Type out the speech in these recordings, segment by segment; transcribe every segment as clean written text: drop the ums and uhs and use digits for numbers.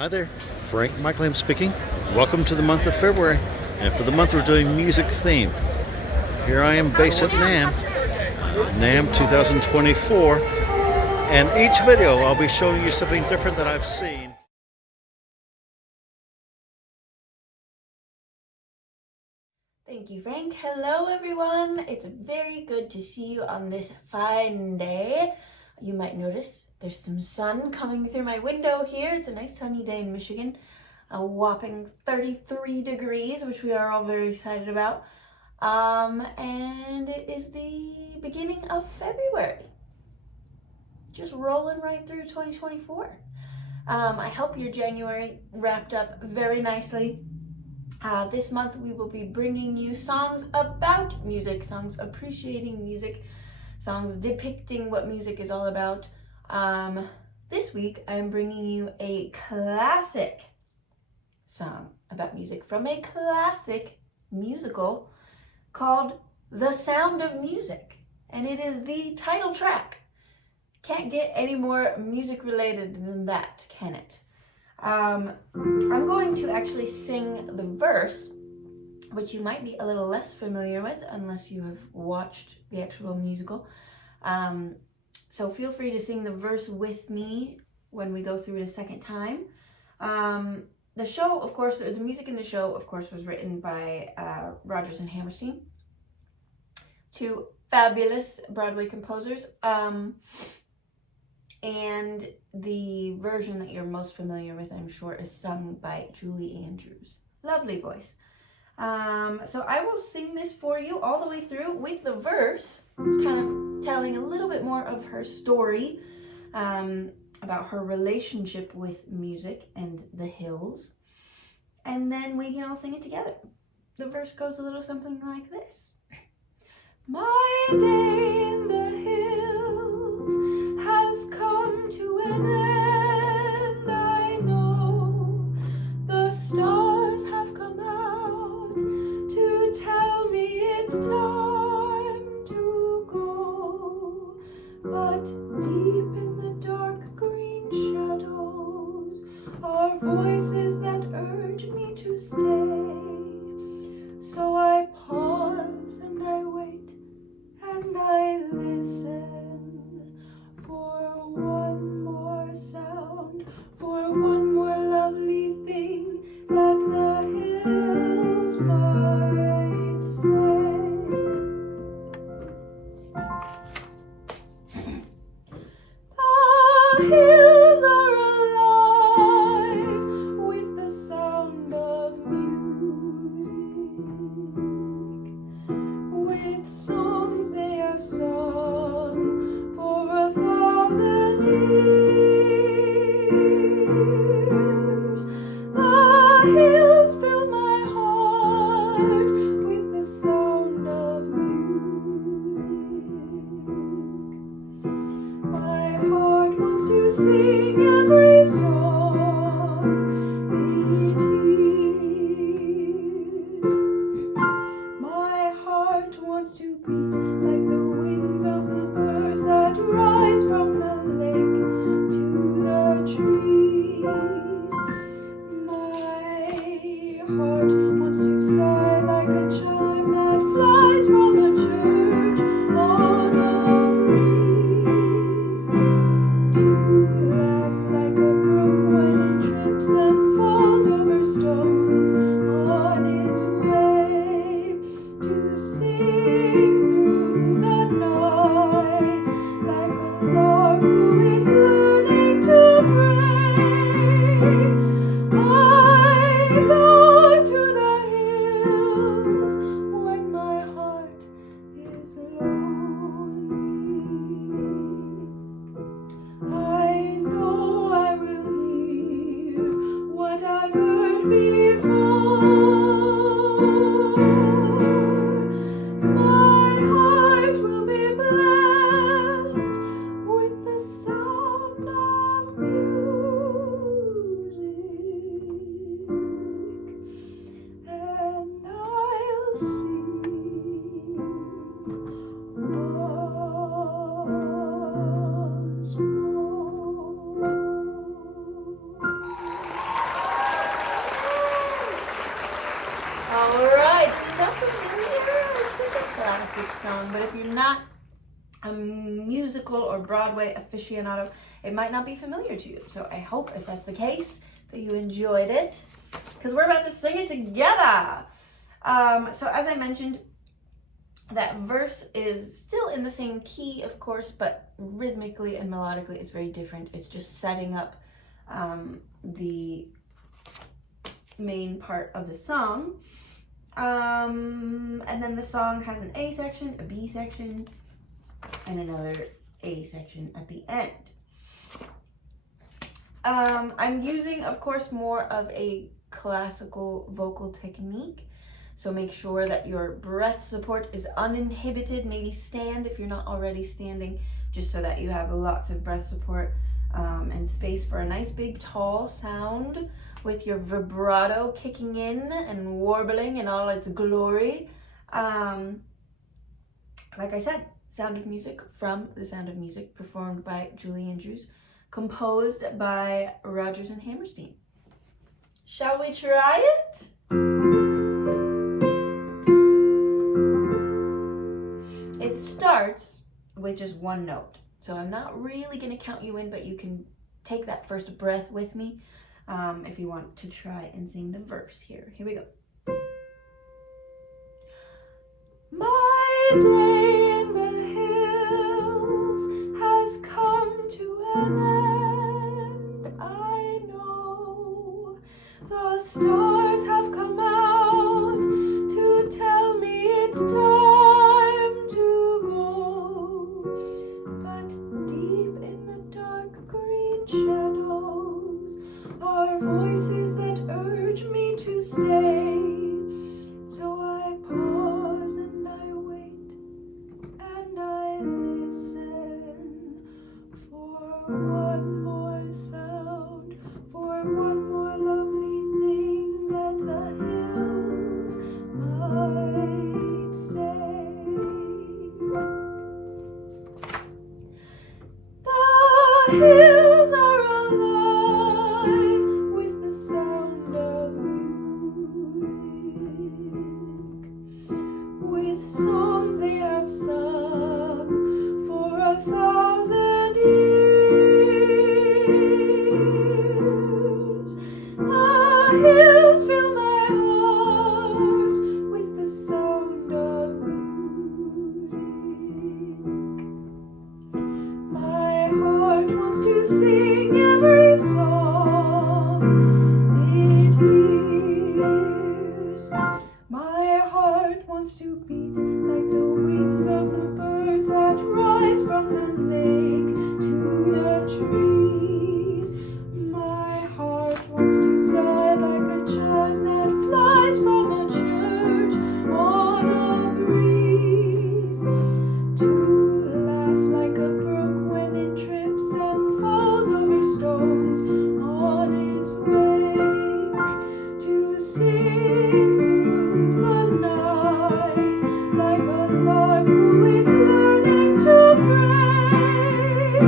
Hi there, Frank Michael speaking. Welcome to the month of February, and for the month we're doing music theme. Here I am based at NAMM 2024, and each video I'll be showing you something different that I've seen. Thank you, Frank. Hello, everyone. It's very good to see you on this fine day. You might notice there's some sun coming through my window here. It's a nice sunny day in Michigan, a whopping 33 degrees, which we are all very excited about. And it is the beginning of February. Just rolling right through 2024. I hope your January wrapped up very nicely. This month we will be bringing you songs about music, songs appreciating music, songs depicting what music is all about. This week I'm bringing you a classic song about music from a classic musical called The Sound of Music, and it is the title track. Can't get any more music related than that, can it? I'm going to actually sing the verse, which you might be a little less familiar with unless you have watched the actual musical. So feel free to sing the verse with me when we go through it a second time. The show, of course, the music in the show, of course, was written by Rodgers and Hammerstein, two fabulous Broadway composers. And the version that you're most familiar with, I'm sure, is sung by Julie Andrews. Lovely voice. So I will sing this for you all the way through with the verse, kind of telling a little bit more of her story, about her relationship with music and the hills. And then we can all sing it together. The verse goes a little something like this. My day in the hills has come to an end. I know the stars have come out to tell me it's time to go. But deep in the dark green shadows are voices that urge me to stay. So I pause and I wait and I listen for one more sound, for one more lovely thing that the hills might say. The hills are alive with the sound of music, with songs they have sung for 1,000 years. The hills fill my heart with the sound of music. My heart wants to sing every song it hears. My heart wants to beat like the wings of the birds that rise from the lake to the trees. My heart wants to sigh like a chime that flies from a church on a breeze, to laugh like a brook when it trips and falls over stones on its way, to sing through the night like a lark who is learning to pray. I go to the hills when my heart is lonely. I know I will hear what I've heard before. My heart will be blessed with the sound of music, and I'll sing once more. But if you're not a musical or Broadway aficionado, it might not be familiar to you. So I hope, if that's the case, that you enjoyed it, because we're about to sing it together. So as I mentioned, that verse is still in the same key, of course, but rhythmically and melodically it's very different. It's just setting up the main part of the song. And then the song has an A section, a B section, and another A section at the end. I'm using, of course, more of a classical vocal technique. So make sure that your breath support is uninhibited. Maybe stand if you're not already standing, just so that you have lots of breath support and space for a nice big tall sound with your vibrato kicking in and warbling in all its glory. Like I said, Sound of Music from The Sound of Music, performed by Julie Andrews, composed by Rodgers and Hammerstein. Shall we try it? It starts with just one note. So I'm not really going to count you in, but you can take that first breath with me if you want to try and sing the verse here. Here we go. My day in the hills has come to an end. I know the stars have come out to tell me it's time to go. But deep in the dark green shadows are voices that urge me to stay. So I pause and I wait and I listen for one more sound, for one more lovely thing that the hills might say. The hills are alive with the sound of music, with songs they have sung for 1,000 years. The hills fill my heart with the sound of music. My heart wants to sing every song it hears. My heart wants to beat like the wings of the birds that rise from the lake to the trees. My heart wants to sigh like a chime that flies from a church on a breeze, to laugh like a brook when it trips and falls over stones on its way, to sing through the night like a lark who is learning to pray.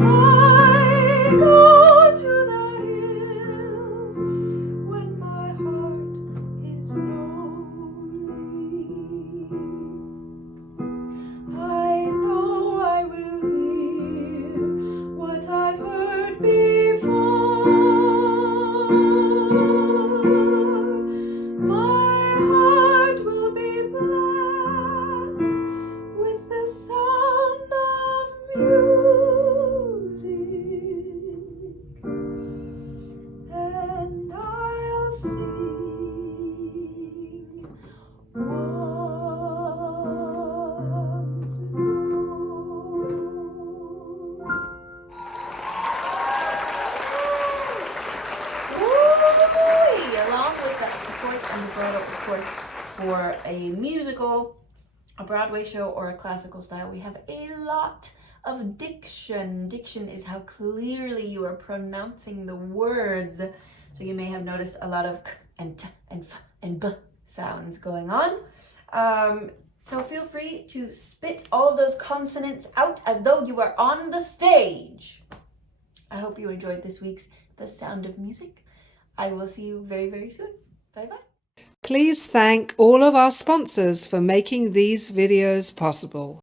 I go to the hills when my heart is lonely. I know I will hear what I've heard before. My heart will be blessed with the sound of music, and I'll sing once more. Woo-hoo-hoo-hoo! Along with that support and vibrato, of course, for a musical, a Broadway show, or a classical style, we have a lot of diction. Diction is how clearly you are pronouncing the words. So you may have noticed a lot of k and t and f and b sounds going on. So feel free to spit all of those consonants out as though you were on the stage. I hope you enjoyed this week's The Sound of Music. I will see you very, very soon. Bye-bye. Please thank all of our sponsors for making these videos possible.